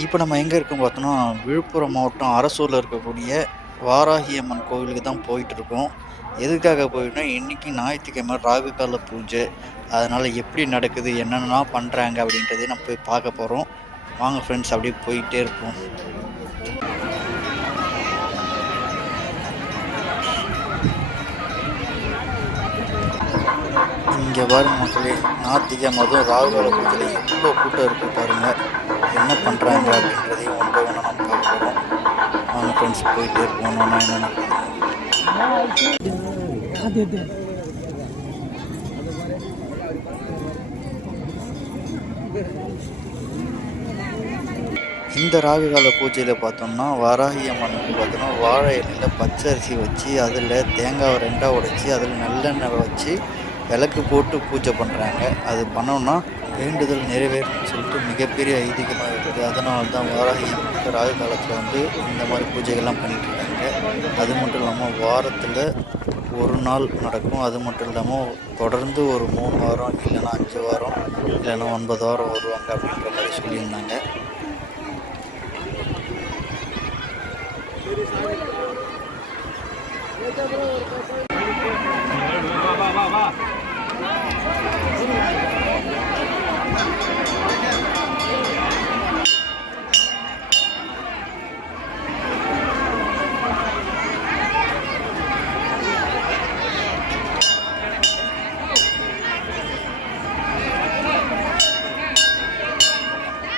இப்போ நம்ம எங்கே இருக்கோம் பார்த்தோன்னா விழுப்புரம் மாவட்டம் அரசூரில் இருக்கக்கூடிய வாராகி அம்மன் கோவிலுக்கு தான் போயிட்டுருக்கோம். எதுக்காக போயிட்டோம் இன்றைக்கி ஞாயிற்றுக்கிழமை ராகு கால பூஜை. அதனால் எப்படி நடக்குது என்னென்னலாம் பண்ணுறாங்க அப்படின்றதையும் நம்ம போய் பார்க்க போகிறோம் வாங்க ஃப்ரெண்ட்ஸ் அப்படியே போயிட்டே இருப்போம். இங்கே பாருங்க மக்களே ஞாயிற்றுக்கிழமை அதுவும் ராகு கால பூஜையில் எவ்வளோ கூட்டம் இருக்குது பாருங்கள் என்ன பண்ணுறாங்க அப்படின்றதையும் ரொம்ப நம்ம பார்க்க போகிறோம் வாங்க ஃப்ரெண்ட்ஸ் போயிட்டே போனோம்னா என்னென்ன இந்த ராகுகால பூஜையில் பார்த்தோம்னா வாராகி அம்மனுக்கு பார்த்தோம்னா வாழை இலையில் பச்சரிசி வச்சு அதில் தேங்காவை ரெண்டாக உடைச்சி அதில் நல்லெண்ணெய் வச்சு விளக்கு போட்டு பூஜை பண்ணுறாங்க அது பண்ணோன்னா வேண்டுதல் நிறைவேறும்னு சொல்லிட்டு மிகப்பெரிய ஐதீகமாக இருக்குது. அதனால தான் வாராகி அம்மனுக்கு ராகு காலத்தில் வந்து இந்த மாதிரி பூஜைகள்லாம் பண்ணிகிட்டு இருக்காங்க. அது மட்டும் இல்லாமல் வாரத்தில் ஒரு நாள் நடக்கும். அது மட்டும் இல்லாமல் தொடர்ந்து ஒரு மூணு வாரம் இல்லைன்னா அஞ்சு வாரம் இல்லைன்னா ஒன்பது வாரம் வருவாங்க அப்படின்ற மாதிரி சொல்லியிருந்தாங்க. 别走，别走，别！